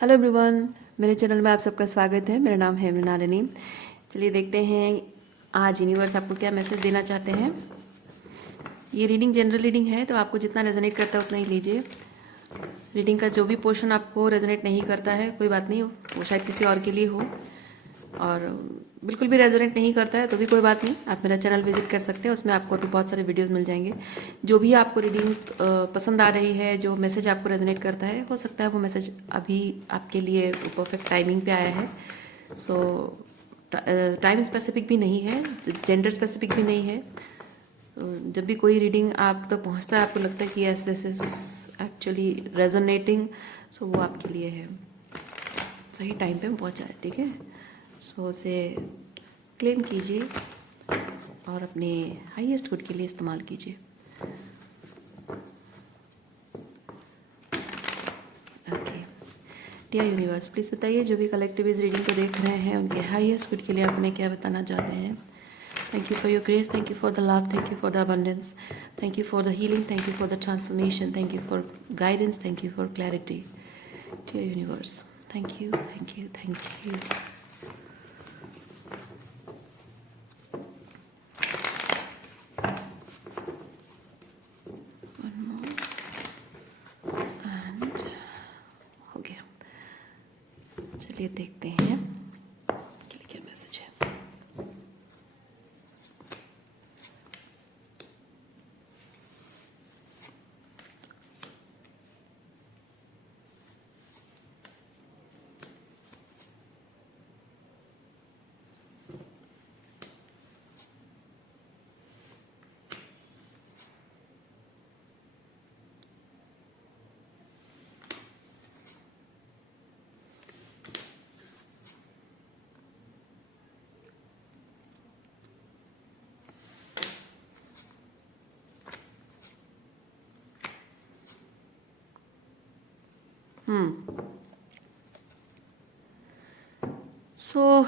Hello everyone, मेरे channel में आप सबका स्वागत है। मेरा नाम है मृणालिनी। चलिए देखते हैं आज यूनिवर्स आपको क्या मैसेज देना चाहते हैं। ये रीडिंग जनरल रीडिंग है, तो आपको जितना रेजोनेट करता है उतना ही लीजिए। रीडिंग का जो भी पोर्शन आपको रेजोनेट नहीं करता है कोई बात नहीं, वो शायद किसी और के लिए हो, और बिल्कुल भी रेजोनेट नहीं करता है तो भी कोई बात नहीं, आप मेरा चैनल विजिट कर सकते हैं। उसमें आपको भी बहुत सारे वीडियोस मिल जाएंगे। जो भी आपको रीडिंग पसंद आ रही है, जो मैसेज आपको रेजोनेट करता है, हो सकता है वो मैसेज अभी आपके लिए परफेक्ट टाइमिंग पे आया है। सो टाइम स्पेसिफिक भी नहीं है, जेंडर स्पेसिफिक भी नहीं है। तो जब भी कोई रीडिंग आप तक पहुंचता है, आपको लगता है कि yes this is actually resonating, so वो आपके लिए है, सही टाइम पे पहुंचा है। ठीक है, सो उसे क्लेम कीजिए और अपने हाईएस्ट गुड के लिए इस्तेमाल कीजिए। ओके डियर यूनिवर्स, प्लीज़ बताइए जो भी कलेक्टिव इस रीडिंग को देख रहे हैं उनके हाईएस्ट गुड के लिए आपने क्या बताना चाहते हैं। Thank you for your grace, thank you for the love, thank you for the abundance, thank you for the healing, thank you for the transformation, thank you for guidance, thank you for clarity. Dear universe, thank you, thank you, thank you. And हो गया। चलिए देखते हैं कि क्या message है। सो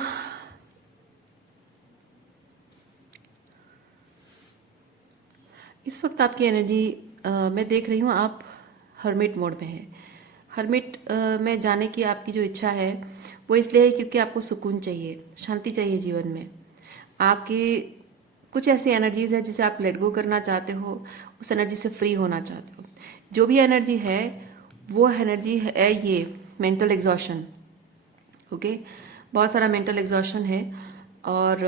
इस वक्त आपकी एनर्जी मैं देख रही हूँ, आप हर्मिट मोड में है। हर्मिट में जाने की आपकी जो इच्छा है वो इसलिए है क्योंकि आपको सुकून चाहिए, शांति चाहिए जीवन में। आपकी कुछ ऐसी एनर्जीज है जिसे आप लेट गो करना चाहते हो, उस एनर्जी से फ्री होना चाहते हो। जो भी एनर्जी है वो एनर्जी है ये मेंटल एग्जॉशन। ओके, बहुत सारा मेंटल एग्जॉशन है, और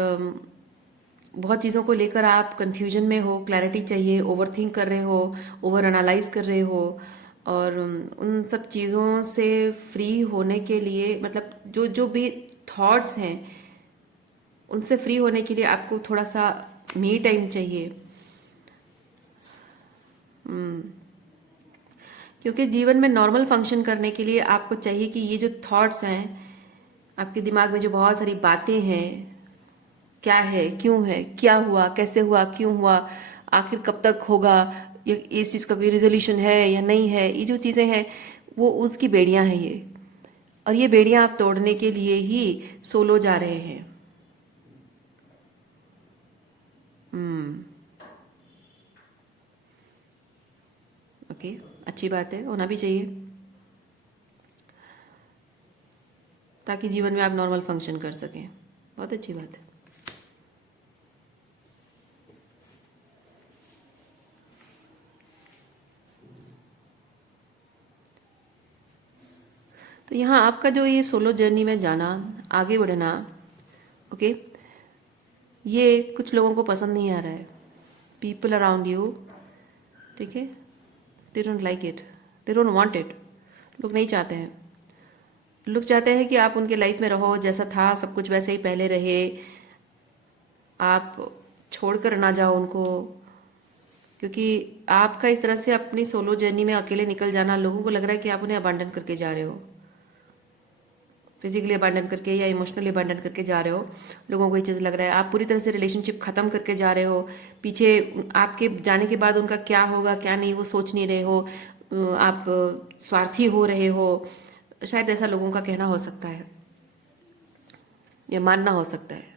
बहुत चीज़ों को लेकर आप कंफ्यूजन में हो, क्लैरिटी चाहिए, ओवर थिंक कर रहे हो, ओवर एनालाइज कर रहे हो। और उन सब चीज़ों से फ्री होने के लिए, मतलब जो जो भी थॉट्स हैं उनसे फ्री होने के लिए आपको थोड़ा सा मी टाइम चाहिए। क्योंकि जीवन में नॉर्मल फंक्शन करने के लिए आपको चाहिए कि ये जो थॉट्स हैं आपके दिमाग में, जो बहुत सारी बातें हैं, क्या है, क्यों है, क्या हुआ, कैसे हुआ, क्यों हुआ, आखिर कब तक होगा, ये इस चीज़ का कोई रिजोल्यूशन है या नहीं है, ये जो चीज़ें हैं वो उसकी बेड़ियां हैं ये। और ये बेड़ियां आप तोड़ने के लिए ही सोलो जा रहे हैं। ओके, अच्छी बात है, होना भी चाहिए ताकि जीवन में आप नॉर्मल फंक्शन कर सकें। बहुत अच्छी बात है। तो यहाँ आपका जो ये सोलो जर्नी में जाना, आगे बढ़ना, ओके, ये कुछ लोगों को पसंद नहीं आ रहा है। पीपल अराउंड यू, ठीक है, they don't like it, they don't want it. लोग नहीं चाहते हैं। लोग चाहते हैं कि आप उनके लाइफ में रहो, जैसा था सब कुछ वैसे ही पहले रहे, आप छोड़कर ना जाओ उनको। क्योंकि आपका इस तरह से अपनी सोलो जर्नी में अकेले निकल जाना, लोगों को लग रहा है कि आप उन्हें अबांडन करके जा रहे हो, फिजिकली अबांडन करके या इमोशनली अबांडन करके जा रहे हो। लोगों को ये चीज़ लग रहा है आप पूरी तरह से रिलेशनशिप ख़त्म करके जा रहे हो। पीछे आपके जाने के बाद उनका क्या होगा क्या नहीं वो सोच नहीं रहे हो। आप स्वार्थी हो रहे हो, शायद ऐसा लोगों का कहना हो सकता है या मानना हो सकता है।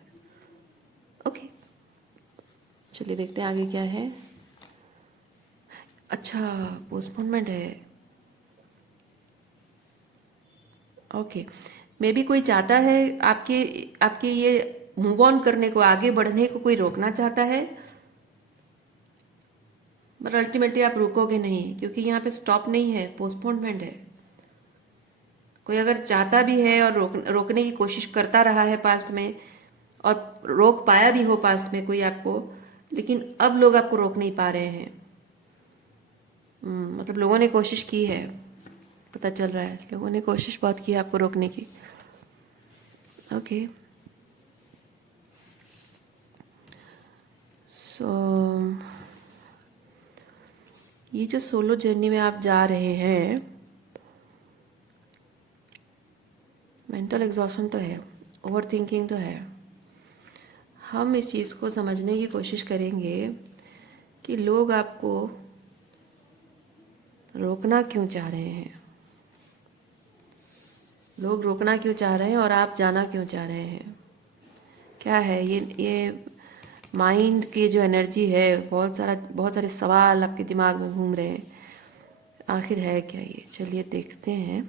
ओके, चलिए देखते हैं आगे क्या है। अच्छा, पोस्टपोनमेंट है। ओके, मे बी कोई चाहता है आपके आपके ये मूव ऑन करने को, आगे बढ़ने को कोई रोकना चाहता है, पर अल्टीमेटली आप रुकोगे नहीं, क्योंकि यहाँ पे स्टॉप नहीं है, पोस्टपोनमेंट है। कोई अगर चाहता भी है और रोकने की कोशिश करता रहा है पास्ट में, और रोक पाया भी हो पास्ट में कोई आपको, लेकिन अब लोग आपको रोक नहीं पा रहे हैं। मतलब लोगों ने कोशिश की है, पता चल रहा है लोगों ने कोशिश बहुत की है आपको रोकने की। ओके, सो ये जो सोलो जर्नी में आप जा रहे हैं, मेंटल एग्जॉशन तो है, ओवर थिंकिंग तो है। हम इस चीज़ को समझने की कोशिश करेंगे कि लोग आपको रोकना क्यों चाह रहे हैं, लोग रोकना क्यों चाह रहे हैं और आप जाना क्यों चाह रहे हैं। क्या है ये माइंड की जो एनर्जी है, बहुत सारे सवाल आपके दिमाग में घूम रहे हैं, आखिर है क्या ये। चलिए देखते हैं।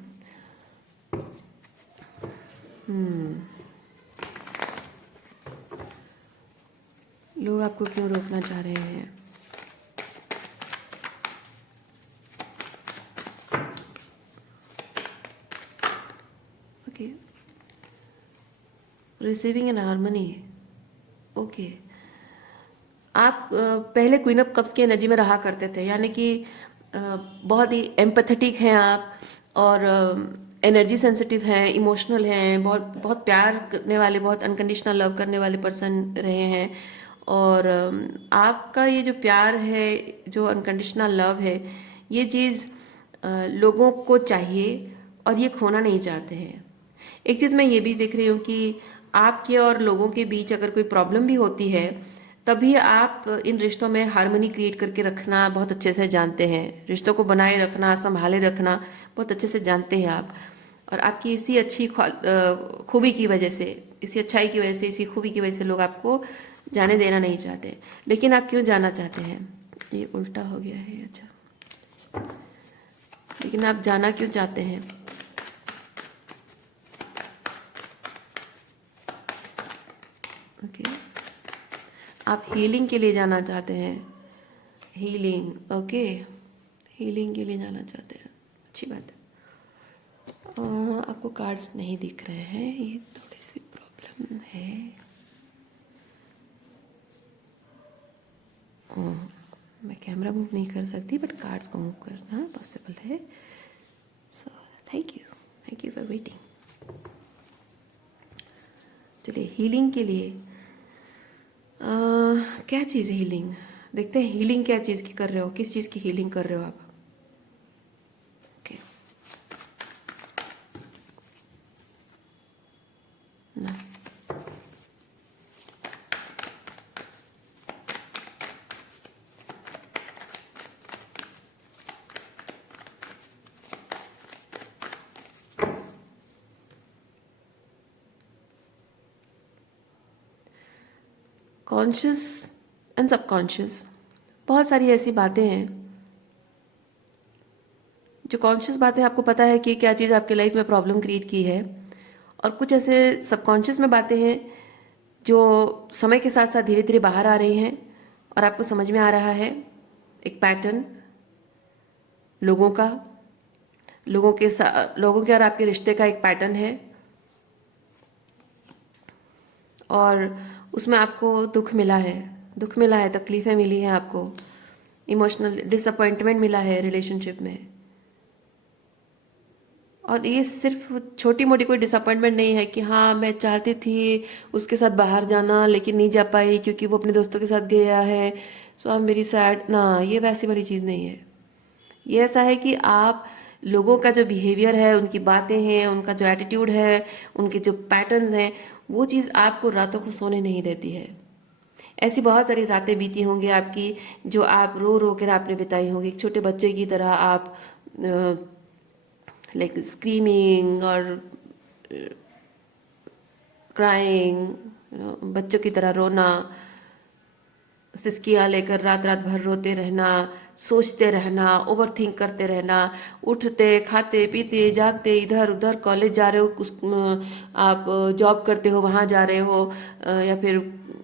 लोग आपको क्यों रोकना चाह रहे हैं। Okay, receiving N harmony. Okay, आप पहले क्वीन ऑफ कप्स की एनर्जी में रहा करते थे, यानी कि बहुत ही एम्पैथेटिक हैं आप, और एनर्जी सेंसिटिव हैं, इमोशनल हैं, बहुत बहुत प्यार करने वाले, बहुत अनकंडीशनल लव करने वाले पर्सन रहे हैं। और आपका ये जो प्यार है, जो अनकंडीशनल लव है, ये चीज़ लोगों को चाहिए और ये खोना नहीं चाहते हैं। एक चीज़ मैं ये भी देख रही हूँ कि आपके और लोगों के बीच अगर कोई प्रॉब्लम भी होती है, तभी आप इन रिश्तों में हार्मनी क्रिएट करके रखना बहुत अच्छे से जानते हैं, रिश्तों को बनाए रखना, संभाले रखना बहुत अच्छे से जानते हैं आप। और आपकी इसी अच्छी खूबी की वजह से, इसी अच्छाई की वजह से, इसी खूबी की वजह से लोग आपको जाने देना नहीं चाहते। लेकिन आप क्यों जाना चाहते हैं, ये उल्टा हो गया है। अच्छा, लेकिन आप जाना क्यों चाहते हैं। ओके, आप हीलिंग के लिए जाना चाहते हैं। हीलिंग, ओके, हीलिंग के लिए जाना चाहते हैं, अच्छी बात है। आपको कार्ड्स नहीं दिख रहे हैं, ये थोड़ी सी प्रॉब्लम है। मैं कैमरा मूव नहीं कर सकती, बट कार्ड्स को मूव करना पॉसिबल है। So thank you for waiting. चलिए, हीलिंग के लिए क्या चीज़ हीलिंग, देखते हैं हीलिंग क्या चीज़ की कर रहे हो, किस चीज़ की हीलिंग कर रहे हो आप। ओके, ना कॉन्शियस एंड सबकॉन्शियस, बहुत सारी ऐसी बातें हैं। जो कॉन्शियस बातें आपको पता है कि क्या चीज़ आपके लाइफ में प्रॉब्लम क्रिएट की है, और कुछ ऐसे सबकॉन्शियस में बातें हैं जो समय के साथ साथ धीरे धीरे बाहर आ रही हैं, और आपको समझ में आ रहा है एक पैटर्न लोगों का, लोगों के और आपके रिश्ते का एक पैटर्न है। और उसमें आपको दुख मिला है, तकलीफ़ें मिली हैं आपको, इमोशनल डिसअपॉइंटमेंट मिला है रिलेशनशिप में। और ये सिर्फ छोटी मोटी कोई डिसअपॉइंटमेंट नहीं है कि हाँ मैं चाहती थी उसके साथ बाहर जाना लेकिन नहीं जा पाई क्योंकि वो अपने दोस्तों के साथ गया है, सो आप मेरी सैड ना, ये वैसी वाली चीज़ नहीं है। ये ऐसा है कि आप लोगों का जो बिहेवियर है, उनकी बातें हैं, उनका जो एटीट्यूड है, उनके जो पैटर्न्स हैं, वो चीज़ आपको रातों को सोने नहीं देती है। ऐसी बहुत सारी रातें बीती होंगी आपकी, जो आप रो रो कर आपने बिताई होंगी, एक छोटे बच्चे की तरह आप लाइक स्क्रीमिंग और क्राइंग, बच्चों की तरह रोना। सिसकियाँ लेकर रात रात भर रोते रहना, सोचते रहना, ओवर थिंक करते रहना, उठते खाते पीते जागते इधर उधर, कॉलेज जा रहे हो, आप जॉब करते हो वहाँ जा रहे हो, या फिर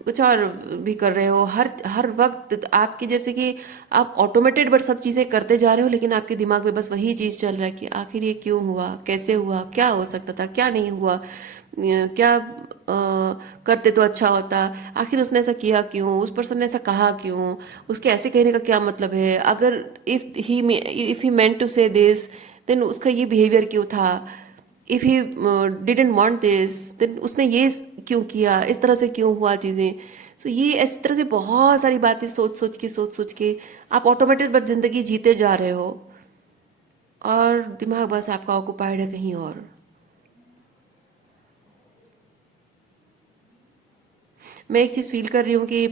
कुछ और भी कर रहे हो, हर हर वक्त आपकी जैसे कि आप ऑटोमेटेड बट सब चीज़ें करते जा रहे हो, लेकिन आपके दिमाग में बस वही चीज़ चल रहा है कि आखिर ये क्यों हुआ, कैसे हुआ, क्या हो सकता था, क्या नहीं हुआ, क्या करते तो अच्छा होता, आखिर उसने ऐसा किया क्यों, उस पर्सन ने ऐसा कहा क्यों, उसके ऐसे कहने का क्या मतलब है, अगर if he meant to say this then उसका ये बिहेवियर क्यों था, if he didn't want this then उसने ये क्यों किया, इस तरह से क्यों हुआ चीज़ें। सो ये इस तरह से बहुत सारी बातें सोच सोच के आप ऑटोमेटिक बस जिंदगी जीते जा रहे हो और दिमाग बस आपका ऑक्युपाइड है कहीं और। मैं एक चीज़ फील कर रही हूँ कि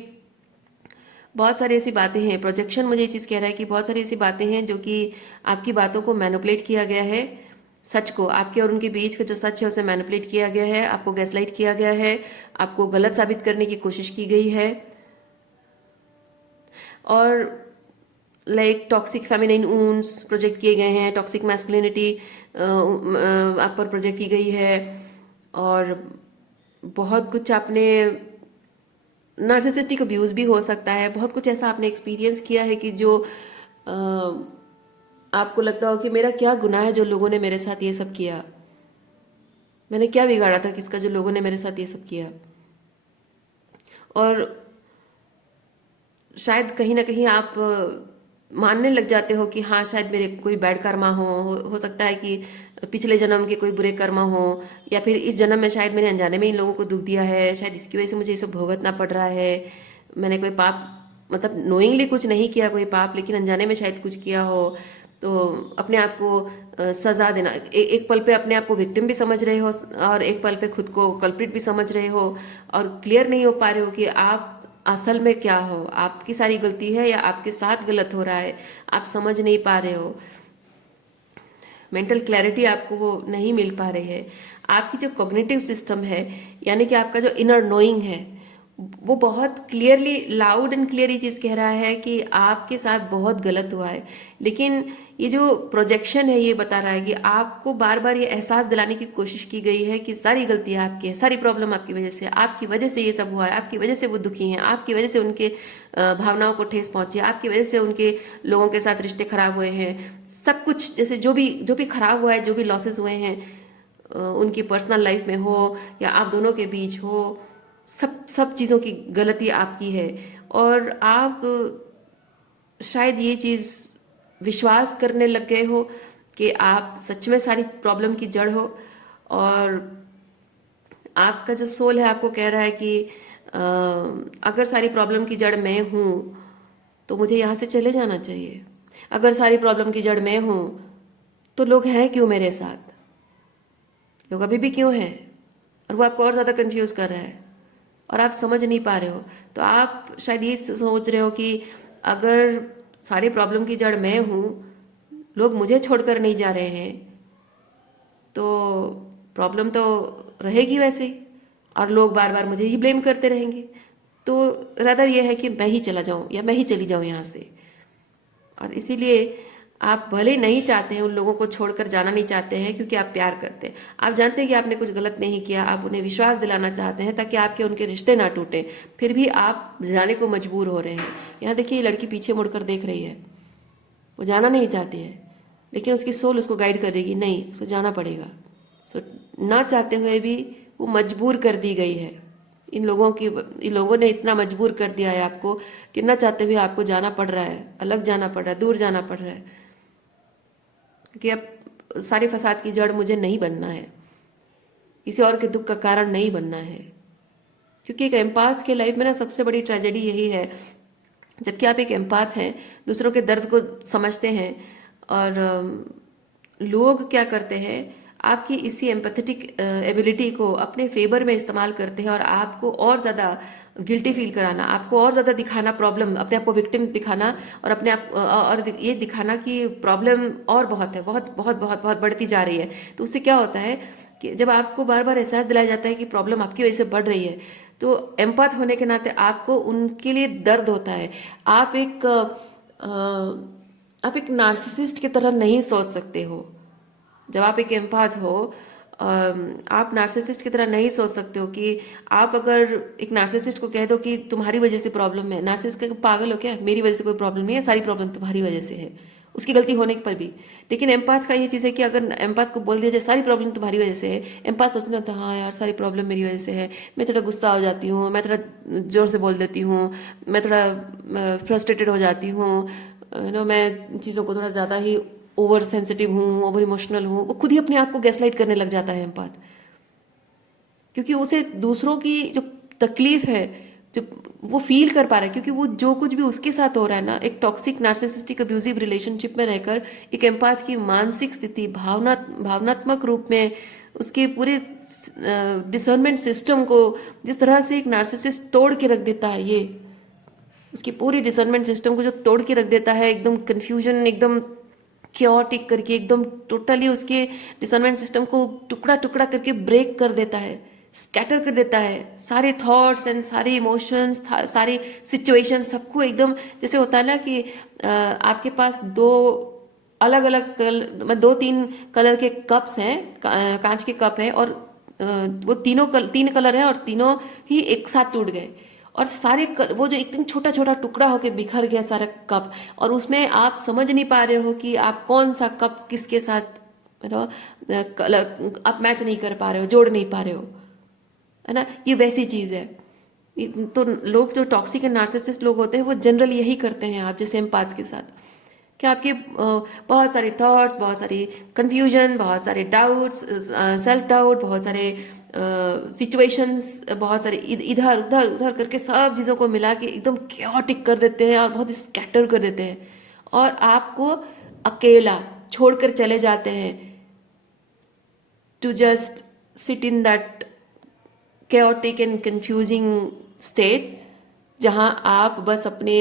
बहुत सारी ऐसी बातें हैं, प्रोजेक्शन मुझे ये चीज़ कह रहा है कि बहुत सारी ऐसी बातें हैं जो कि आपकी बातों को मैनिपुलेट किया गया है, सच को आपके और उनके बीच का जो सच है उसे मैनिपुलेट किया गया है, आपको गैसलाइट किया गया है, आपको गलत साबित करने की कोशिश की गई है, और लाइक टॉक्सिक फेमिनिन ऊन्स प्रोजेक्ट किए गए हैं, टॉक्सिक मैस्कुलिनिटी आप पर प्रोजेक्ट की गई है, और बहुत कुछ आपने नार्सिसिस्टिक अब्यूज़ भी हो सकता है, बहुत कुछ ऐसा आपने एक्सपीरियंस किया है कि जो अ, आपको लगता हो कि मेरा क्या गुनाह है जो लोगों ने मेरे साथ ये सब किया, मैंने क्या बिगाड़ा था किसका जो लोगों ने मेरे साथ ये सब किया। और शायद कहीं ना कहीं आप मानने लग जाते हो कि हाँ शायद मेरे कोई बैड कर्मा हो सकता है कि पिछले जन्म के कोई बुरे कर्मा हो, या फिर इस जन्म में शायद मैंने अनजाने में इन लोगों को दुख दिया है, शायद इसकी वजह से मुझे ये सब भुगतना पड़ रहा है, मैंने कोई पाप मतलब नोइंगली कुछ नहीं किया कोई पाप, लेकिन अनजाने में शायद कुछ किया हो, तो अपने आप को सजा देना, एक पल पे अपने आप को विक्टिम भी समझ रहे हो और एक पल पे खुद को कल्प्रिट भी समझ रहे हो, और क्लियर नहीं हो पा रहे हो कि आप असल में क्या हो, आपकी सारी गलती है या आपके साथ गलत हो रहा है, आप समझ नहीं पा रहे हो, मेंटल क्लैरिटी आपको वो नहीं मिल पा रही है। आपकी जो कॉग्निटिव सिस्टम है यानी कि आपका जो इनर नोइंग है वो बहुत क्लियरली लाउड एंड क्लियर ये चीज़ कह रहा है कि आपके साथ बहुत गलत हुआ है, लेकिन ये जो प्रोजेक्शन है ये बता रहा है कि आपको बार बार ये एहसास दिलाने की कोशिश की गई है कि सारी गलतियां आपकी है, सारी प्रॉब्लम आपकी वजह से, आपकी वजह से ये सब हुआ है, आपकी वजह से वो दुखी हैं, आपकी वजह से उनके भावनाओं को ठेस पहुंची है, आपकी वजह से उनके लोगों के साथ रिश्ते खराब हुए हैं, सब कुछ जैसे जो भी खराब हुआ है, जो भी लॉसेस हुए हैं उनकी पर्सनल लाइफ में हो या आप दोनों के बीच हो, सब सब चीज़ों की गलती आपकी है। और आप शायद ये चीज़ विश्वास करने लग गए हो कि आप सच में सारी प्रॉब्लम की जड़ हो, और आपका जो सोल है आपको कह रहा है कि अगर सारी प्रॉब्लम की जड़ मैं हूँ तो मुझे यहाँ से चले जाना चाहिए, अगर सारी प्रॉब्लम की जड़ मैं हूँ तो लोग हैं क्यों मेरे साथ, लोग अभी भी क्यों हैं, और वो आपको और ज़्यादा कंफ्यूज कर रहा है और आप समझ नहीं पा रहे हो। तो आप शायद ये सोच रहे हो कि अगर सारी प्रॉब्लम की जड़ मैं हूँ, लोग मुझे छोड़कर नहीं जा रहे हैं, तो प्रॉब्लम तो रहेगी वैसे ही और लोग बार बार मुझे ही ब्लेम करते रहेंगे, तो रदर ये है कि मैं ही चला जाऊँ या मैं ही चली जाऊँ यहाँ से। और इसीलिए आप भले ही नहीं चाहते हैं, उन लोगों को छोड़कर जाना नहीं चाहते हैं क्योंकि आप प्यार करते हैं, आप जानते हैं कि आपने कुछ गलत नहीं किया, आप उन्हें विश्वास दिलाना चाहते हैं ताकि आपके उनके रिश्ते ना टूटे, फिर भी आप जाने को मजबूर हो रहे हैं। यहाँ देखिए, ये लड़की पीछे मुड़कर देख रही है, वो जाना नहीं चाहती है, लेकिन उसकी सोल उसको गाइड करेगी, नहीं उसको जाना पड़ेगा। सो ना चाहते हुए भी वो मजबूर कर दी गई है, इन लोगों ने इतना मजबूर कर दिया है आपको कि ना चाहते हुए आपको जाना पड़ रहा है, अलग जाना पड़ रहा है, दूर जाना पड़ रहा है, क्योंकि अब सारे फसाद की जड़ मुझे नहीं बनना है, किसी और के दुख का कारण नहीं बनना है। क्योंकि एक एम्पाथ के लाइफ में ना सबसे बड़ी ट्रेजेडी यही है, जबकि आप एक एम्पाथ हैं, दूसरों के दर्द को समझते हैं, और लोग क्या करते हैं, आपकी इसी एम्पैथेटिक एबिलिटी को अपने फेवर में इस्तेमाल करते हैं और आपको और ज़्यादा गिल्टी फील कराना, आपको और ज़्यादा दिखाना प्रॉब्लम, अपने आप को विक्टिम दिखाना, और अपने आप और ये दिखाना कि प्रॉब्लम और बहुत है, बहुत बहुत बहुत बहुत बढ़ती जा रही है। तो उससे क्या होता है कि जब आपको बार बार एहसास दिलाया जाता है कि प्रॉब्लम आपकी वजह से बढ़ रही है, तो एम्पैथ होने के नाते आपको उनके लिए दर्द होता है। आप एक नार्सिसिस्ट की तरह नहीं सोच सकते हो। जब आप एक एम्पैथ हो, आप नार्सिसिस्ट की तरह नहीं सोच सकते हो कि आप अगर एक नार्सिसिस्ट को कह दो कि तुम्हारी वजह से प्रॉब्लम है, नार्सिसिस्ट का पागल हो क्या, मेरी वजह से कोई प्रॉब्लम नहीं है, सारी प्रॉब्लम तुम्हारी वजह से है, उसकी गलती होने पर भी। लेकिन एम्पैथ का ये चीज़ है कि अगर एम्पैथ को बोल दिया जाए सारी प्रॉब्लम तुम्हारी वजह से है, एम्पैथ सोचना होता है हाँ यार सारी प्रॉब्लम मेरी वजह से है, मैं थोड़ा गुस्सा हो जाती हूँ, मैं थोड़ा ज़ोर से बोल देती हूँ, मैं थोड़ा फ्रस्ट्रेटेड हो जाती हूँ, मैं चीज़ों को थोड़ा ज़्यादा ही ओवर सेंसिटिव हूँ, ओवर इमोशनल हूँ। वो खुद ही अपने आप को गैसलाइट करने लग जाता है एम्पैथ, क्योंकि उसे दूसरों की जो तकलीफ है जो वो फील कर पा रहा है, क्योंकि वो जो कुछ भी उसके साथ हो रहा है ना, एक टॉक्सिक नार्सिसिस्टिक अब्यूजिव रिलेशनशिप में रहकर एक एम्पैथ की मानसिक स्थिति, भावनात्मक रूप में उसके पूरे डिसर्नमेंट सिस्टम को जिस तरह से एक नार्सिसिस्ट तोड़ के रख देता है, ये उसकी पूरी डिसर्नमेंट सिस्टम को जो तोड़ के रख देता है, एकदम कन्फ्यूजन, एकदम क्योटिक करके, एकदम टोटली उसके डिसर्नमेंट सिस्टम को टुकड़ा टुकड़ा करके ब्रेक कर देता है, स्कैटर कर देता है, सारे थॉट्स एंड सारे इमोशंस, सारी सिचुएशन सबको एकदम, जैसे होता है ना कि आपके पास दो अलग अलग मतलब दो तीन कलर के कप्स हैं, कांच के कप है, और वो तीन कलर है और तीनों ही एक साथ टूट गए, और वो जो एकदम छोटा छोटा टुकड़ा होके बिखर गया सारा कप, और उसमें आप समझ नहीं पा रहे हो कि आप कौन सा कप किसके साथ कलर आप मैच नहीं कर पा रहे हो, जोड़ नहीं पा रहे हो, है ना। ये वैसी चीज़ है। तो लोग जो टॉक्सिक एंड नार्सिसिस्ट लोग होते हैं वो जनरल यही करते हैं आप जैसे एम्पैथ्स के साथ, कि आपके बहुत सारे थॉट्स, बहुत सारी कंफ्यूजन, बहुत सारे डाउट्स, सेल्फ डाउट, बहुत सारे सिचुएशंस, बहुत सारे इधर उधर उधर करके सब चीज़ों को मिला के एकदम chaotic कर देते हैं और बहुत स्कैटर कर देते हैं, और आपको अकेला छोड़कर चले जाते हैं to just sit in that chaotic and confusing state, जहाँ आप बस अपने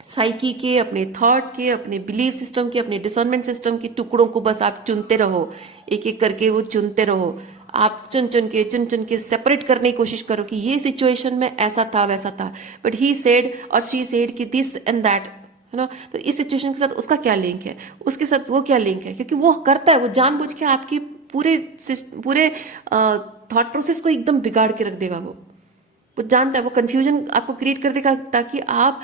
साइकी के, अपने थॉट्स के, अपने बिलीफ सिस्टम के, अपने डिसर्नमेंट सिस्टम के टुकड़ों को बस आप चुनते रहो, एक एक करके वो चुनते रहो। आप चुन चुन के सेपरेट करने की कोशिश करो कि ये सिचुएशन में ऐसा था वैसा था, बट ही सेड और शी सेड कि दिस एंड दैट, है ना। तो इस सिचुएशन के साथ उसका क्या लिंक है, उसके साथ वो क्या लिंक है, क्योंकि वो करता है, वो जानबूझ के आपकी पूरे थॉट प्रोसेस को एकदम बिगाड़ के रख देगा। वो जानता है, वो कंफ्यूजन आपको क्रिएट कर देगा ताकि आप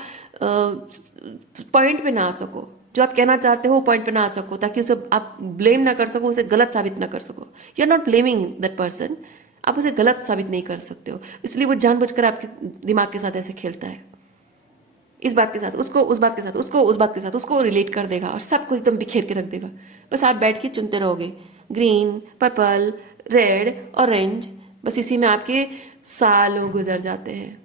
पॉइंट पे ना आ सको, जो आप कहना चाहते हो पॉइंट पे ना आ सको, ताकि उसे आप ब्लेम ना कर सको, उसे गलत साबित ना कर सको। You are not blaming that person, आप उसे गलत साबित नहीं कर सकते हो, इसलिए वो जानबूझकर आपके दिमाग के साथ ऐसे खेलता है, इस बात के साथ उसको, उस बात के साथ उसको, उस बात के साथ उसको रिलेट कर देगा और सबको एकदम बिखेर के रख देगा। बस आप बैठ के चुनते रहोगे, ग्रीन, पर्पल, रेड, ऑरेंज, बस इसी में आपके सालों गुजर जाते हैं।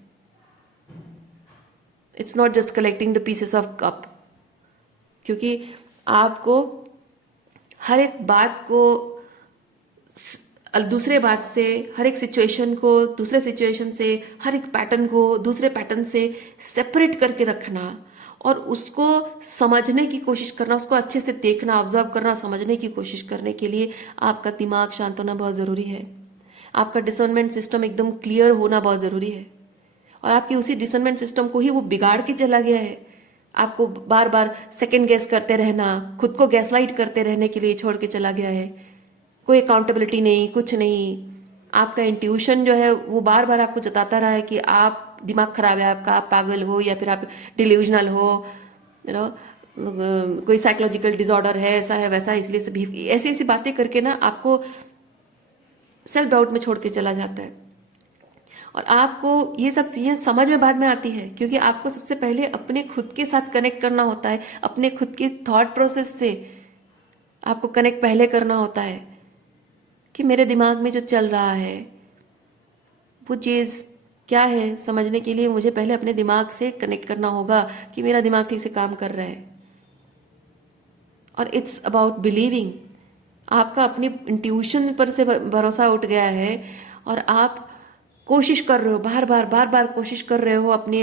It's not just collecting the pieces of cup, क्योंकि आपको हर एक बात को दूसरे बात से, हर एक सिचुएशन को दूसरे सिचुएशन से, हर एक पैटर्न को दूसरे पैटर्न से सेपरेट करके रखना और उसको समझने की कोशिश करना, उसको अच्छे से देखना, ऑब्जर्व करना, समझने की कोशिश करने के लिए आपका दिमाग शांत होना बहुत ज़रूरी है, आपका डिसर्नमेंट सिस्टम एकदम क्लियर होना बहुत ज़रूरी है। और आपकी उसी डिसर्नमेंट सिस्टम को ही वो बिगाड़ के चला गया है, आपको बार बार सेकंड गेस करते रहना, खुद को गैसलाइट करते रहने के लिए छोड़ के चला गया है। कोई अकाउंटेबिलिटी नहीं, कुछ नहीं। आपका इंट्यूशन जो है वो बार बार आपको जताता रहा है कि आप दिमाग खराब है आपका, आप पागल हो, या फिर आप डिल्यूजनल हो, यू नो, कोई साइकोलॉजिकल डिसऑर्डर है, ऐसा है वैसा, इसलिए सभी ऐसी ऐसी बातें करके ना आपको सेल्फ डाउट में छोड़ के चला जाता है। और आपको ये सब चीज़ें समझ में बाद में आती है, क्योंकि आपको सबसे पहले अपने खुद के साथ कनेक्ट करना होता है, अपने खुद के थॉट प्रोसेस से आपको कनेक्ट पहले करना होता है कि मेरे दिमाग में जो चल रहा है वो चीज़ क्या है। समझने के लिए मुझे पहले अपने दिमाग से कनेक्ट करना होगा कि मेरा दिमाग ठीक से काम कर रहा है। और इट्स अबाउट बिलीविंग, आपका अपनी इंट्यूशन पर से भरोसा उठ गया है और आप कोशिश कर रहे हो, बार बार कोशिश कर रहे हो, अपने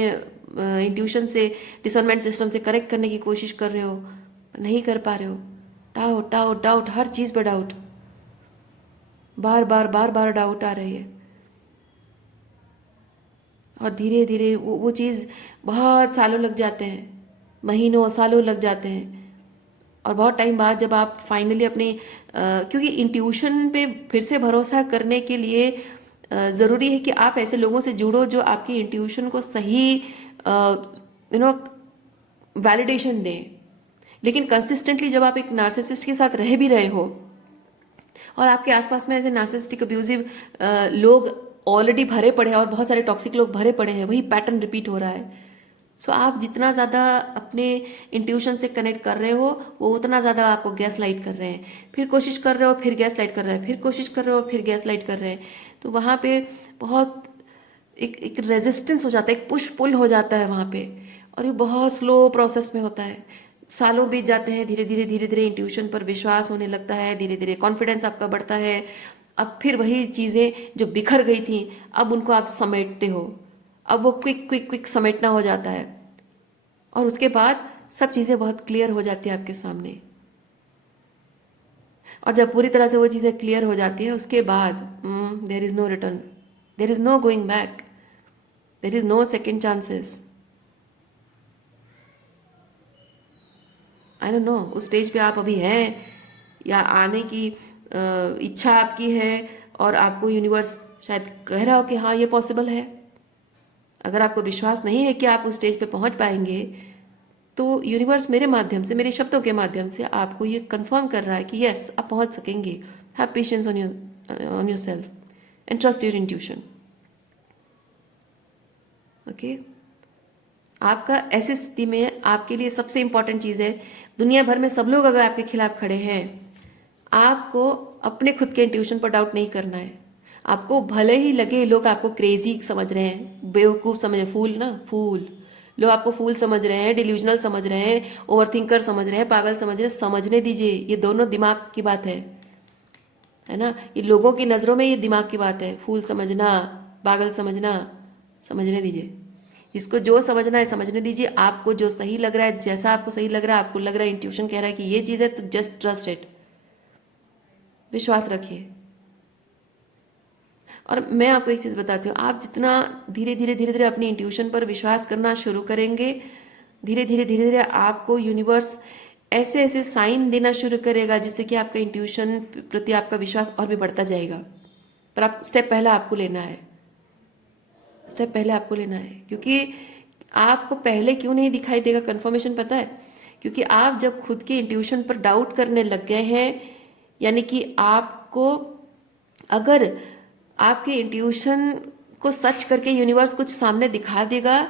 इंट्यूशन से, डिसर्नमेंट सिस्टम से करेक्ट करने की कोशिश कर रहे हो, नहीं कर पा रहे हो। डाउट डाउट डाउट, हर चीज़ पर डाउट, बार बार डाउट आ रही है। और धीरे धीरे वो चीज़ बहुत सालों लग जाते हैं, महीनों सालों लग जाते हैं। और बहुत टाइम बाद जब आप फाइनली अपने क्योंकि इंट्यूशन पे फिर से भरोसा करने के लिए ज़रूरी है कि आप ऐसे लोगों से जुड़ो जो आपकी इंट्यूशन को सही वैलिडेशन दें। लेकिन कंसिस्टेंटली जब आप एक नार्सिसिस्ट के साथ रह भी रहे हो और आपके आसपास में ऐसे नार्सिसिस्टिक अब्यूजिव लोग ऑलरेडी भरे पड़े हैं और बहुत सारे टॉक्सिक लोग भरे पड़े हैं, वही पैटर्न रिपीट हो रहा है। सो आप जितना ज़्यादा अपने इंट्यूशन से कनेक्ट कर रहे हो वो उतना ज़्यादा आपको गैस लाइट कर रहे हैं, फिर कोशिश कर रहे हो फिर गैस लाइट कर रहे हैं, फिर कोशिश कर रहे हो फिर गैस लाइट कर रहे हैं। तो वहाँ पे बहुत एक रेजिस्टेंस हो जाता है, एक पुश पुल हो जाता है वहाँ पे, और ये बहुत स्लो प्रोसेस में होता है। सालों बीत जाते हैं, धीरे धीरे धीरे धीरे इंट्यूशन पर विश्वास होने लगता है, धीरे धीरे कॉन्फिडेंस आपका बढ़ता है। अब फिर वही चीज़ें जो बिखर गई थी अब उनको आप समेटते हो, अब वो क्विक क्विक क्विक समेटना हो जाता है और उसके बाद सब चीज़ें बहुत क्लियर हो जाती है आपके सामने। और जब पूरी तरह से वो चीज़ें क्लियर हो जाती है उसके बाद there is no return, there is no going back, there is no second chances. I don't know उस स्टेज पे आप अभी हैं या आने की इच्छा आपकी है और आपको यूनिवर्स शायद कह रहा हो कि हाँ ये पॉसिबल है। अगर आपको विश्वास नहीं है कि आप उस स्टेज पे पहुंच पाएंगे तो यूनिवर्स मेरे माध्यम से, मेरे शब्दों के माध्यम से आपको ये कंफर्म कर रहा है कि यस आप पहुंच सकेंगे। Have patience on your self and trust your intuition. Okay, आपका ऐसी स्थिति में आपके लिए सबसे इंपॉर्टेंट चीज़ है, दुनिया भर में सब लोग अगर आपके खिलाफ खड़े हैं, आपको अपने खुद के इंट्यूशन पर डाउट नहीं करना है। आपको भले ही लगे लोग आपको क्रेजी समझ रहे हैं, बेवकूफ़ समझ रहे, फूल ना, फूल, लोग आपको फूल समझ रहे हैं, डिल्यूजनल समझ रहे हैं, ओवरथिंकर समझ रहे हैं, पागल समझ रहे हैं, समझने दीजिए। ये दोनों दिमाग की बात है ना। ये लोगों की नज़रों में ये दिमाग की बात है, फूल समझना, पागल समझना, समझने दीजिए। इसको जो समझना है समझने दीजिए। आपको जो सही लग रहा है, जैसा आपको सही लग रहा है, आपको लग रहा है इंट्यूशन कह रहा है कि ये चीज़ है, तो जस्ट ट्रस्ट इट, विश्वास रखिए। और मैं आपको एक चीज़ बताती हूँ, आप जितना धीरे धीरे धीरे धीरे अपनी इंट्यूशन पर विश्वास करना शुरू करेंगे, धीरे धीरे धीरे धीरे आपको यूनिवर्स ऐसे ऐसे साइन देना शुरू करेगा जिससे कि आपका इंट्यूशन प्रति आपका विश्वास और भी बढ़ता जाएगा। पर आप स्टेप पहला आपको लेना है, स्टेप पहले आपको लेना है। क्योंकि आपको पहले क्यों नहीं दिखाई देगा कंफर्मेशन पता है? क्योंकि आप जब खुद के इंट्यूशन पर डाउट करने लग गए हैं, यानी कि आपको अगर आपके इंट्यूशन को सच करके यूनिवर्स कुछ सामने दिखा देगा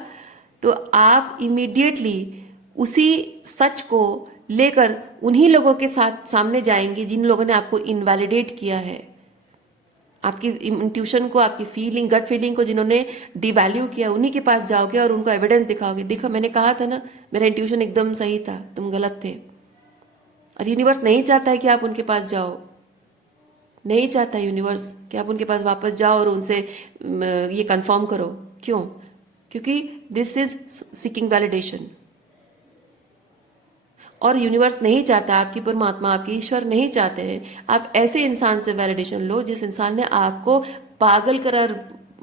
तो आप इमीडिएटली उसी सच को लेकर उन्हीं लोगों के साथ सामने जाएंगे जिन लोगों ने आपको इनवैलिडेट किया है। आपकी इंट्यूशन को, आपकी फीलिंग, गट फीलिंग को जिन्होंने डिवैल्यू किया, उन्हीं के पास जाओगे और उनको एविडेंस दिखाओगे, देखो मैंने कहा था ना मेरा इंट्यूशन एकदम सही था, तुम गलत थे। और यूनिवर्स नहीं चाहता है कि आप उनके पास जाओ, नहीं चाहता यूनिवर्स कि आप उनके पास वापस जाओ और उनसे ये कंफर्म करो। क्यों? क्योंकि दिस इज सीकिंग वैलिडेशन। और यूनिवर्स नहीं चाहता, आपकी परमात्मा, आपके ईश्वर नहीं चाहते हैं आप ऐसे इंसान से वैलिडेशन लो जिस इंसान ने आपको पागल करार,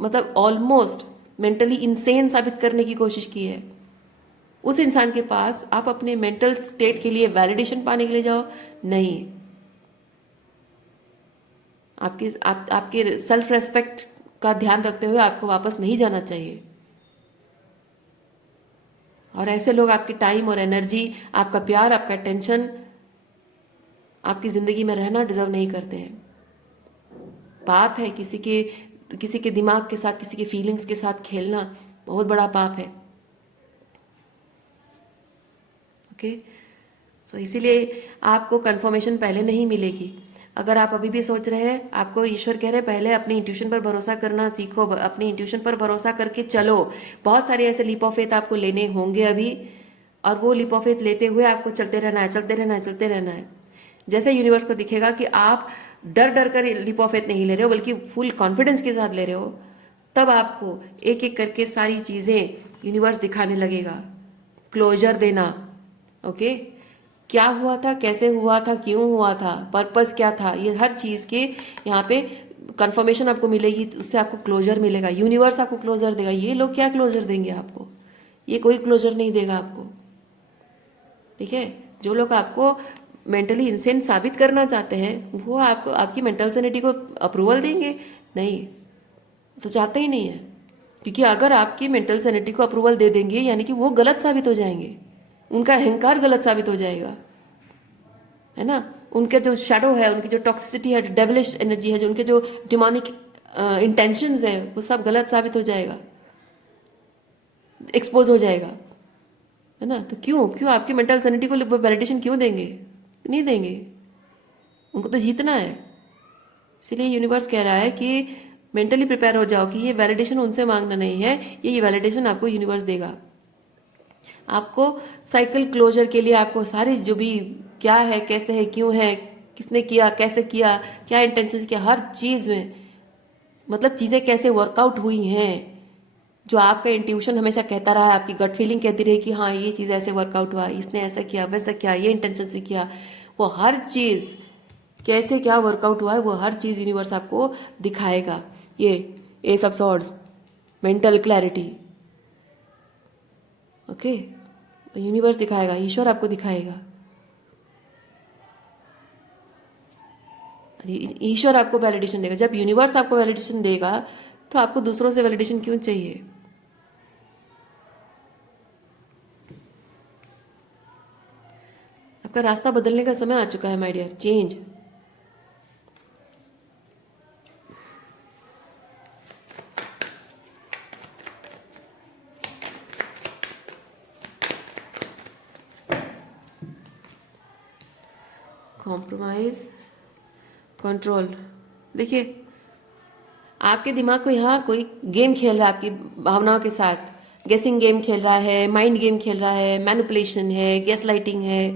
मतलब ऑलमोस्ट मेंटली इंसेन साबित करने की कोशिश की है। उस इंसान के पास आप अपने मेंटल स्टेट के लिए वैलिडेशन पाने के लिए जाओ, नहीं। आपके सेल्फ रेस्पेक्ट का ध्यान रखते हुए आपको वापस नहीं जाना चाहिए। और ऐसे लोग आपकी टाइम और एनर्जी, आपका प्यार, आपका अटेंशन, आपकी ज़िंदगी में रहना डिजर्व नहीं करते हैं। पाप है किसी के दिमाग के साथ, किसी के फीलिंग्स के साथ खेलना, बहुत बड़ा पाप है। ओके, सो इसीलिए आपको कंफर्मेशन पहले नहीं मिलेगी। अगर आप अभी भी सोच रहे हैं, आपको ईश्वर कह रहे हैं पहले अपनी इंट्यूशन पर भरोसा करना सीखो, अपनी इंट्यूशन पर भरोसा करके चलो। बहुत सारे ऐसे लीप ऑफ फेथ आपको लेने होंगे अभी, और वो लीप ऑफ फेथ लेते हुए आपको चलते रहना है, चलते रहना है, चलते रहना है। जैसे यूनिवर्स को दिखेगा कि आप डर डर कर लीप ऑफ फेथ नहीं ले रहे हो बल्कि फुल कॉन्फिडेंस के साथ ले रहे हो, तब आपको एक एक करके सारी चीज़ें यूनिवर्स दिखाने लगेगा, क्लोजर देना। ओके, क्या हुआ था, कैसे हुआ था, क्यों हुआ था, पर्पस क्या था, ये हर चीज़ के यहाँ पे कंफर्मेशन आपको मिलेगी, उससे आपको क्लोजर मिलेगा, यूनिवर्स आपको क्लोजर देगा। ये लोग क्या क्लोजर देंगे आपको? ये कोई क्लोजर नहीं देगा आपको, ठीक है। जो लोग आपको मेंटली इंसेन साबित करना चाहते हैं वो आपको आपकी मेंटल सैनिटी को अप्रूवल देंगे? नहीं, तो चाहते ही नहीं है। क्योंकि अगर आपकी मेंटल सैनिटी को अप्रूवल दे देंगे यानी कि वो गलत साबित हो जाएंगे, उनका अहंकार गलत साबित हो जाएगा, है ना। उनके जो शेडो है, उनकी जो टॉक्सिसिटी है, डेविलिश एनर्जी है, जो उनके जो डिमोनिक इंटेंशंस है, वो सब गलत साबित हो जाएगा, एक्सपोज हो जाएगा, है ना। तो क्यों क्यों आपकी मेंटल सैनिटी को वैलिडेशन क्यों देंगे? नहीं देंगे, उनको तो जीतना है। इसीलिए यूनिवर्स कह रहा है कि मेंटली प्रिपेयर हो जाओ कि ये वैलिडेशन उनसे मांगना नहीं है, ये वैलिडेशन आपको यूनिवर्स देगा। आपको साइकिल क्लोजर के लिए आपको सारी जो भी क्या है, कैसे है, क्यों है, किसने किया, कैसे किया, क्या इंटेंशन से किया, हर चीज़ में मतलब चीज़ें कैसे वर्कआउट हुई हैं, जो आपका इंट्यूशन हमेशा कहता रहा है, आपकी गट फीलिंग कहती रही कि हाँ ये चीज़ ऐसे वर्कआउट हुआ, इसने ऐसा किया, वैसा किया, ये इंटेंशन से किया, वो हर चीज़ कैसे क्या वर्कआउट हुआ है वो हर चीज़ यूनिवर्स आपको दिखाएगा। ये S of swords, mental clarity, okay, universe दिखाएगा, ईश्वर आपको दिखाएगा, ईश्वर आपको वैलिडेशन देगा। जब यूनिवर्स आपको वैलिडेशन देगा तो आपको दूसरों से वैलिडेशन क्यों चाहिए? आपका रास्ता बदलने का समय आ चुका है my dear. Change, compromise, control. देखिए आपके दिमाग को यहाँ कोई गेम खेल रहा है आपकी भावनाओं के साथ, गेसिंग गेम खेल रहा है, माइंड गेम खेल रहा है, मैनिपुलेशन है, गैस लाइटिंग है,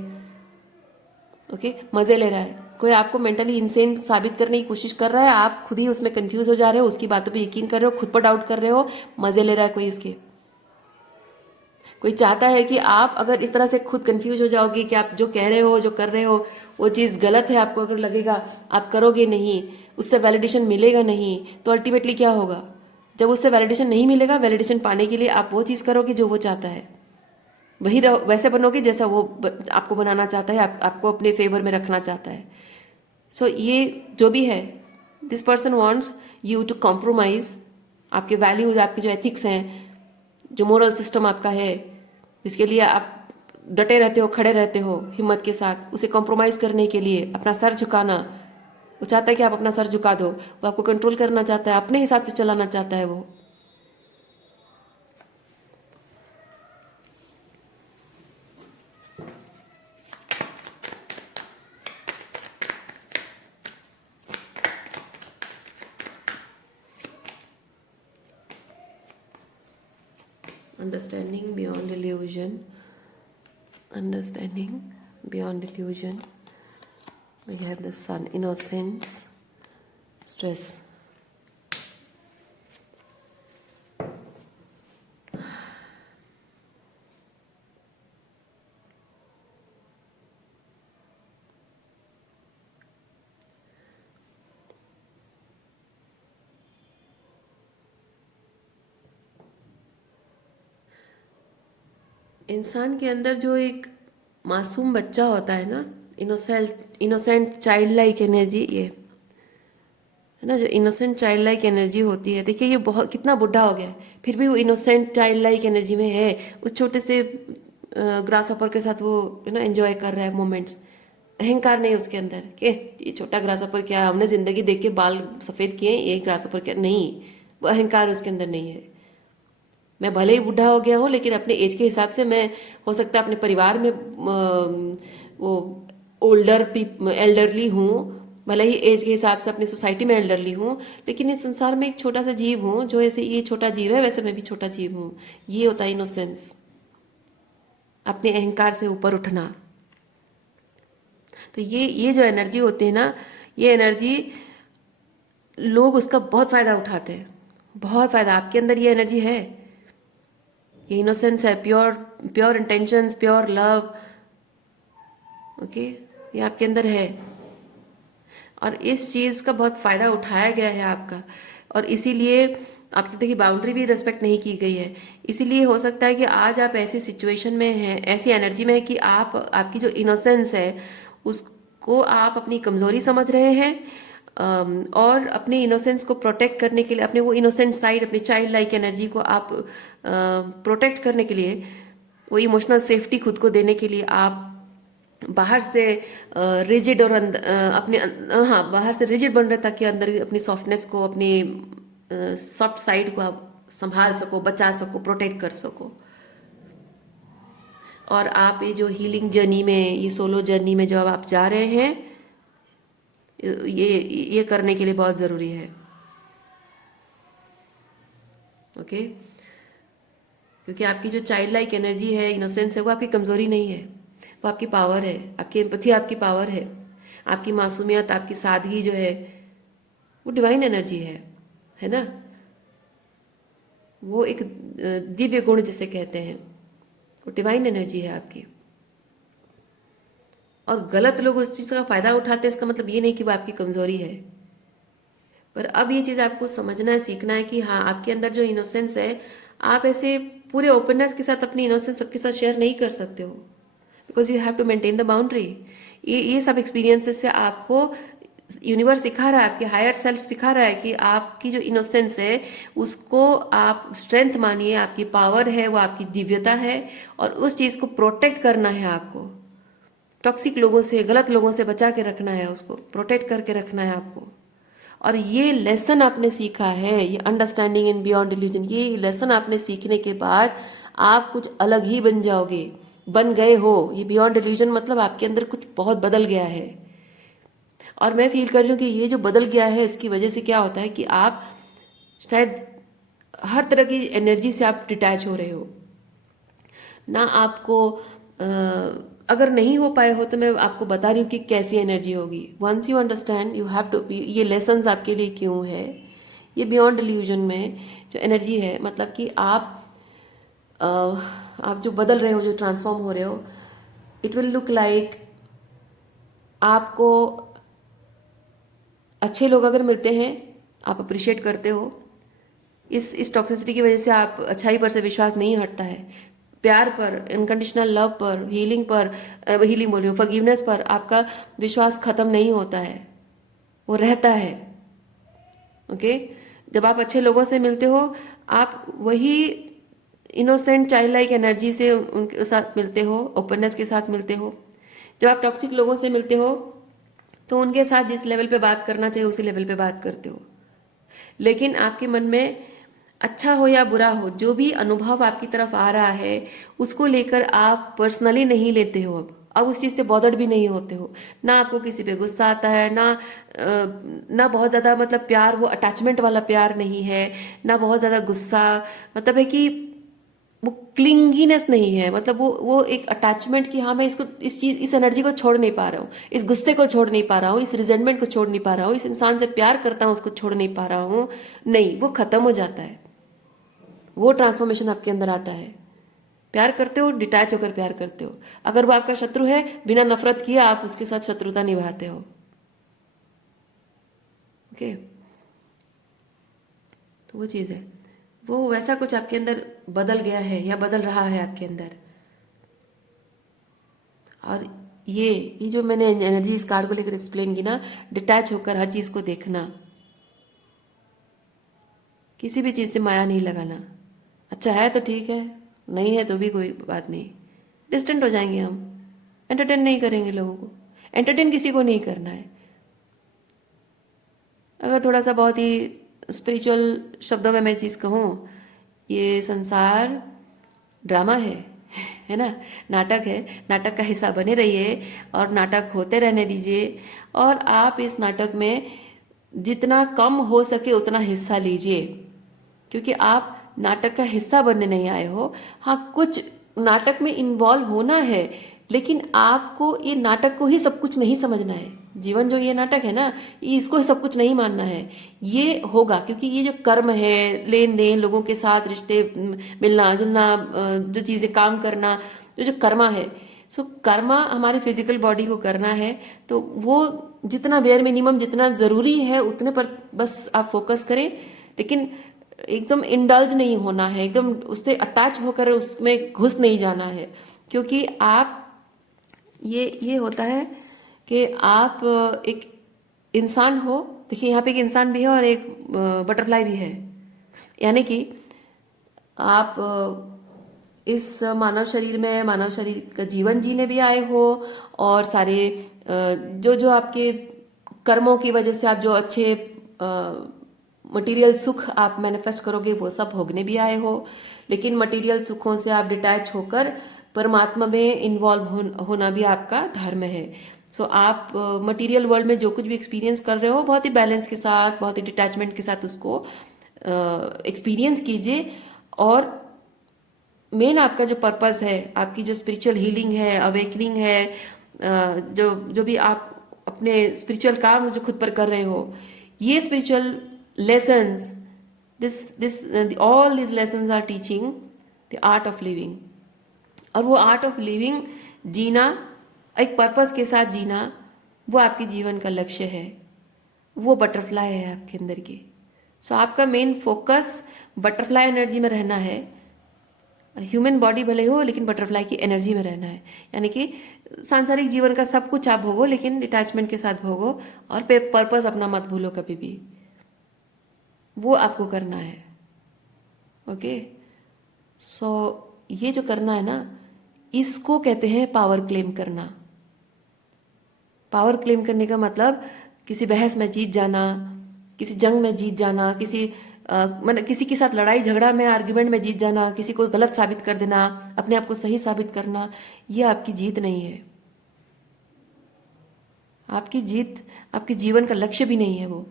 ओके, मजे ले रहा है। कोई आपको मेंटली इंसेन साबित करने की कोशिश कर रहा है, आप खुद ही उसमें कंफ्यूज हो जा रहे हो, उसकी बातों पे यकीन कर रहे हो, खुद पर डाउट कर रहे हो, मजे ले रहा है कोई इसके। कोई चाहता है कि आप अगर इस तरह से खुद कंफ्यूज हो जाओगे कि आप जो कह रहे हो, जो कर रहे हो वो चीज़ गलत है, आपको अगर लगेगा आप करोगे नहीं, उससे वैलिडेशन मिलेगा नहीं, तो अल्टीमेटली क्या होगा? जब उससे वैलिडेशन नहीं मिलेगा, वैलिडेशन पाने के लिए आप वो चीज़ करोगे जो वो चाहता है, वही वैसे बनोगे जैसा वो आपको बनाना चाहता है, आपको अपने फेवर में रखना चाहता है। सो ये जो भी है, this person wants you to compromise आपके वैल्यूज, आपके जो एथिक्स हैं, जो मोरल सिस्टम आपका है, जिसके लिए आप डटे रहते हो, खड़े रहते हो हिम्मत के साथ, उसे कॉम्प्रोमाइज करने के लिए अपना सर झुकाना, वो चाहता है कि आप अपना सर झुका दो, वो आपको कंट्रोल करना चाहता है, अपने हिसाब से चलाना चाहता है वो। Understanding beyond illusion, understanding beyond illusion. We have the sun, innocence, stress. इंसान के अंदर जो एक मासूम बच्चा होता है ना, इनोसेंट चाइल्ड लाइक एनर्जी, ये है ना, जो इनोसेंट चाइल्ड लाइक एनर्जी होती है। देखिए ये बहुत कितना बुढ़ा हो गया है फिर भी वो इनोसेंट चाइल्ड लाइक एनर्जी में है, उस छोटे से ग्रास हॉपर के साथ वो एंजॉय कर रहा है मोमेंट्स। अहंकार नहीं उसके अंदर कि ये छोटा ग्रास हॉपर क्या, हमने जिंदगी देख के बाल सफ़ेद किए, ये ग्रास हॉपर क्या, नहीं, वो अहंकार उसके अंदर नहीं है। मैं भले ही बूढ़ा हो गया हूँ लेकिन अपने एज के हिसाब से मैं, हो सकता है अपने परिवार में वो एल्डरली हूँ, भले ही एज के हिसाब से अपनी सोसाइटी में एल्डरली हूँ, लेकिन इस संसार में एक छोटा सा जीव हूँ, जो ऐसे ये छोटा जीव है वैसे मैं भी छोटा जीव हूँ। ये होता है इनोसेंस, अपने अहंकार से ऊपर उठना। तो ये जो एनर्जी होती है ना, ये एनर्जी लोग उसका बहुत फ़ायदा उठाते हैं, बहुत फ़ायदा। आपके अंदर ये एनर्जी है, ये इनोसेंस है, pure pure intentions, pure love, okay, ये आपके अंदर है। और इस चीज़ का बहुत फ़ायदा उठाया गया है आपका, और इसीलिए आपकी देखिए बाउंड्री भी रिस्पेक्ट नहीं की गई है। इसीलिए हो सकता है कि आज आप ऐसी सिचुएशन में हैं, ऐसी एनर्जी में है कि आप, आपकी जो इनोसेंस है उसको आप अपनी कमज़ोरी समझ रहे हैं, और अपनी इनोसेंस को प्रोटेक्ट करने के लिए, अपने वो इनोसेंट साइड, अपनी चाइल्ड लाइक एनर्जी को आप प्रोटेक्ट करने के लिए, वो इमोशनल सेफ्टी खुद को देने के लिए आप बाहर से रिजिड और अपने हाँ, बाहर से रिजिड बन रहे ताकि अंदर अपनी सॉफ्टनेस को, अपनी सॉफ्ट साइड को आप संभाल सको, बचा सको, प्रोटेक्ट कर सको। और आप ये जो हीलिंग जर्नी में, ये सोलो जर्नी में जो अब आप जा रहे हैं, ये करने के लिए बहुत ज़रूरी है। ओके, क्योंकि आपकी जो चाइल्ड लाइक एनर्जी है, इनोसेंस है, वो आपकी कमज़ोरी नहीं है, वो आपकी पावर है, आपकी एम्पैथी आपकी पावर है, आपकी मासूमियत, आपकी सादगी जो है वो डिवाइन एनर्जी है ना। वो एक दिव्य गुण जिसे कहते हैं, वो डिवाइन एनर्जी है आपकी। और गलत लोग उस चीज़ का फ़ायदा उठाते हैं, इसका मतलब ये नहीं कि वो आपकी कमज़ोरी है। पर अब ये चीज़ आपको समझना है, सीखना है कि हाँ, आपके अंदर जो इनोसेंस है, आप ऐसे पूरे ओपननेस के साथ अपनी इनोसेंस सबके साथ शेयर नहीं कर सकते हो, because you have to maintain the boundary. ये सब एक्सपीरियंसेस से आपको यूनिवर्स सिखा रहा है, आपके हायर सेल्फ सिखा रहा है कि आपकी जो इनोसेंस है उसको आप स्ट्रेंथ मानिए, आपकी पावर है, वो आपकी दिव्यता है, और उस चीज़ को प्रोटेक्ट करना है आपको। टॉक्सिक लोगों से, गलत लोगों से बचा के रखना है, उसको प्रोटेक्ट करके रखना है आपको। और ये लेसन आपने सीखा है, ये अंडरस्टैंडिंग इन बियॉन्ड इल्यूजन, ये लेसन आपने सीखने के बाद आप कुछ अलग ही बन जाओगे, बन गए हो। ये बियॉन्ड इल्यूजन मतलब आपके अंदर कुछ बहुत बदल गया है। और मैं फील कर रही हूँ कि ये जो बदल गया है, इसकी वजह से क्या होता है कि आप शायद हर तरह की एनर्जी से आप डिटैच हो रहे हो ना। आपको अगर नहीं हो पाए हो तो मैं आपको बता रही हूँ कि कैसी एनर्जी होगी। Once you understand, you have to, ये लेसन्स आपके लिए क्यों है। ये बियॉन्ड इल्यूजन में जो एनर्जी है, मतलब कि आप जो बदल रहे हो, जो ट्रांसफॉर्म हो रहे हो, इट विल लुक लाइक, आपको अच्छे लोग अगर मिलते हैं, आप अप्रिशिएट करते हो, इस टॉक्सिसिटी की वजह से आप अच्छाई पर से विश्वास नहीं हटता है। प्यार पर, अनकंडीशनल लव पर, हीलिंग पर, हीलिंग बोल रही हूँ, फॉरगिवनेस पर आपका विश्वास खत्म नहीं होता है, वो रहता है। ओके, जब आप अच्छे लोगों से मिलते हो, आप वही इनोसेंट चाइल्ड लाइक एनर्जी से उनके साथ मिलते हो, ओपननेस के साथ मिलते हो। जब आप टॉक्सिक लोगों से मिलते हो तो उनके साथ जिस लेवल पे बात करना चाहिए उसी लेवल पे बात करते हो। लेकिन आपके मन में अच्छा हो या बुरा हो, जो भी अनुभव आपकी तरफ आ रहा है उसको लेकर आप पर्सनली नहीं लेते हो। अब उस चीज़ से बॉदर्ड भी नहीं होते हो, ना आपको किसी पे गुस्सा आता है, ना बहुत ज़्यादा, मतलब प्यार वो अटैचमेंट वाला प्यार नहीं है, ना बहुत ज़्यादा गुस्सा, मतलब है कि वो क्लिंगीनेस नहीं है, मतलब वो एक अटैचमेंट कि हाँ, मैं इसको, इस एनर्जी को छोड़ नहीं पा रहा हूँ, इस गुस्से को छोड़ नहीं पा रहा हूँ, इस रिजेंटमेंट को छोड़ नहीं पा रहा हूँ, इस इंसान से प्यार करता हूँ उसको छोड़ नहीं पा रहा हूँ। नहीं, वो खत्म हो जाता है, वो ट्रांसफॉर्मेशन आपके अंदर आता है। प्यार करते हो, डिटैच होकर प्यार करते हो। अगर वो आपका शत्रु है, बिना नफरत किए आप उसके साथ शत्रुता निभाते हो। ओके, तो वो चीज़ है, वो वैसा कुछ आपके अंदर बदल गया है या बदल रहा है आपके अंदर। और ये जो मैंने एनर्जी इस कार्ड को लेकर एक्सप्लेन की ना, डिटैच होकर हर चीज़ को देखना, किसी भी चीज़ से माया नहीं लगाना। अच्छा है तो ठीक है, नहीं है तो भी कोई बात नहीं, डिस्टेंट हो जाएंगे हम, एंटरटेन नहीं करेंगे लोगों को, एंटरटेन किसी को नहीं करना है। अगर थोड़ा सा बहुत ही स्पिरिचुअल शब्दों में मैं चीज़ कहूँ, ये संसार ड्रामा है ना, नाटक है। नाटक का हिस्सा बने रहिए और नाटक होते रहने दीजिए, और आप इस नाटक में जितना कम हो सके उतना हिस्सा लीजिए, क्योंकि आप नाटक का हिस्सा बनने नहीं आए हो। हाँ, कुछ नाटक में इन्वॉल्व होना है, लेकिन आपको ये नाटक को ही सब कुछ नहीं समझना है। जीवन जो ये नाटक है ना, इसको सब कुछ नहीं मानना है। ये होगा क्योंकि ये जो कर्म है, लेन देन, लोगों के साथ रिश्ते, मिलना जुलना, जो चीज़ें काम करना, जो जो कर्मा है, सो कर्मा हमारे फिजिकल बॉडी को करना है, तो वो जितना बेयर मिनिमम जितना ज़रूरी है उतने पर बस आप फोकस करें, लेकिन एकदम इंडल्ज नहीं होना है, एकदम उससे अटैच होकर उसमें घुस नहीं जाना है, क्योंकि आप ये होता है कि आप एक इंसान हो। देखिए यहाँ पे एक इंसान भी है और एक बटरफ्लाई भी है, यानी कि आप इस मानव शरीर में मानव शरीर का जीवन जीने भी आए हो, और सारे जो जो आपके कर्मों की वजह से आप जो अच्छे मटेरियल सुख आप मैनिफेस्ट करोगे वो सब भोगने भी आए हो, लेकिन मटेरियल सुखों से आप डिटैच होकर परमात्मा में इन्वॉल्व होना भी आपका धर्म है। सो आप मटेरियल वर्ल्ड में जो कुछ भी एक्सपीरियंस कर रहे हो बहुत ही बैलेंस के साथ, बहुत ही डिटैचमेंट के साथ उसको एक्सपीरियंस कीजिए। और मेन आपका जो पर्पस है, आपकी जो स्पिरिचुअल हीलिंग है, अवेकनिंग है, जो जो भी आप अपने स्पिरिचुअल काम जो खुद पर कर रहे हो, ये spiritual lessons, this all this lessons are teaching the art of living. और वो आर्ट ऑफ लिविंग जीना, एक पर्पस के साथ जीना, वो आपके जीवन का लक्ष्य है, वो बटरफ्लाई है आपके अंदर की। सो आपका मेन फोकस बटरफ्लाई एनर्जी में रहना है। ह्यूमन बॉडी भले हो लेकिन बटरफ्लाई की एनर्जी में रहना है, यानी कि सांसारिक जीवन का सब कुछ आप भोगो लेकिन डिटैचमेंट के साथ भोगो, और पर्पस अपना मत भूलो कभी भी, वो आपको करना है। ओके, सो ये जो करना है ना, इसको कहते हैं पावर क्लेम करना। पावर क्लेम करने का मतलब किसी बहस में जीत जाना, किसी जंग में जीत जाना, मतलब किसी के साथ लड़ाई झगड़ा में, आर्ग्यूमेंट में जीत जाना, किसी को गलत साबित कर देना, अपने आप को सही साबित करना, ये आपकी जीत नहीं है। आपकी जीत आपके जीवन का लक्ष्य भी नहीं है। वो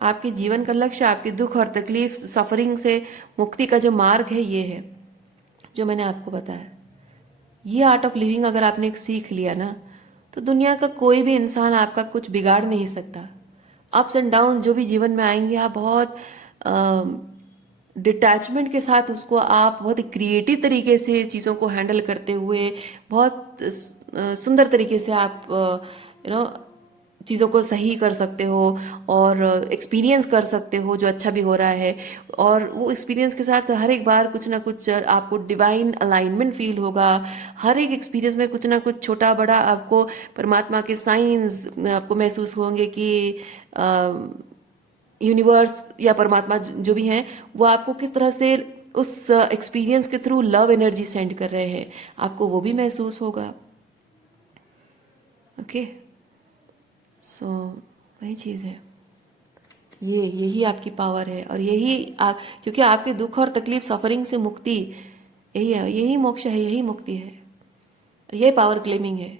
आपके जीवन का लक्ष्य आपके दुख और तकलीफ, सफरिंग से मुक्ति का जो मार्ग है, ये है जो मैंने आपको बताया। ये आर्ट ऑफ लिविंग अगर आपने एक सीख लिया ना, तो दुनिया का कोई भी इंसान आपका कुछ बिगाड़ नहीं सकता। अप्स एंड डाउन जो भी जीवन में आएंगे, आप बहुत डिटैचमेंट के साथ उसको, आप बहुत ही क्रिएटिव तरीके से चीज़ों को हैंडल करते हुए, बहुत सुंदर तरीके से आप चीज़ों को सही कर सकते हो और एक्सपीरियंस कर सकते हो जो अच्छा भी हो रहा है। और वो एक्सपीरियंस के साथ हर एक बार कुछ ना कुछ आपको डिवाइन अलाइनमेंट फील होगा। हर एक एक्सपीरियंस में कुछ ना कुछ छोटा बड़ा आपको परमात्मा के साइंस आपको महसूस होंगे कि यूनिवर्स या परमात्मा जो भी हैं वो आपको किस तरह से उस एक्सपीरियंस के थ्रू लव एनर्जी सेंड कर रहे हैं, आपको वो भी महसूस होगा। ओके, सो वही चीज़ है, यही आपकी पावर है, और क्योंकि आपके दुख और तकलीफ, सफरिंग से मुक्ति यही है, यही मोक्ष है, यही मुक्ति है, यही पावर क्लेमिंग है।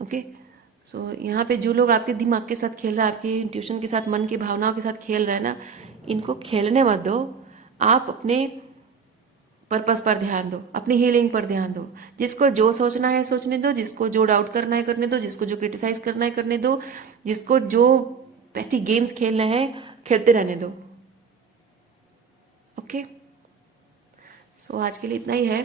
ओके, सो यहाँ पे जो लोग आपके दिमाग के साथ खेल रहे हैं, आपके इंट्यूशन के साथ, मन की भावनाओं के साथ खेल रहे हैं ना, इनको खेलने मत दो। आप अपने पर्पस पर ध्यान दो, अपनी हीलिंग पर ध्यान दो। जिसको जो सोचना है सोचने दो, जिसको जो डाउट करना है करने दो, जिसको जो क्रिटिसाइज करना है करने दो, जिसको जो पैटी गेम्स खेलने हैं खेलते रहने दो। ओके, सो आज के लिए इतना ही है।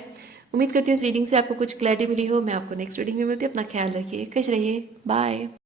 उम्मीद करती हूँ इस रीडिंग से आपको कुछ क्लैरिटी मिली हो। मैं आपको नेक्स्ट रीडिंग में मिलती हूँ। अपना ख्याल रखिए, खुश रहिए, बाय।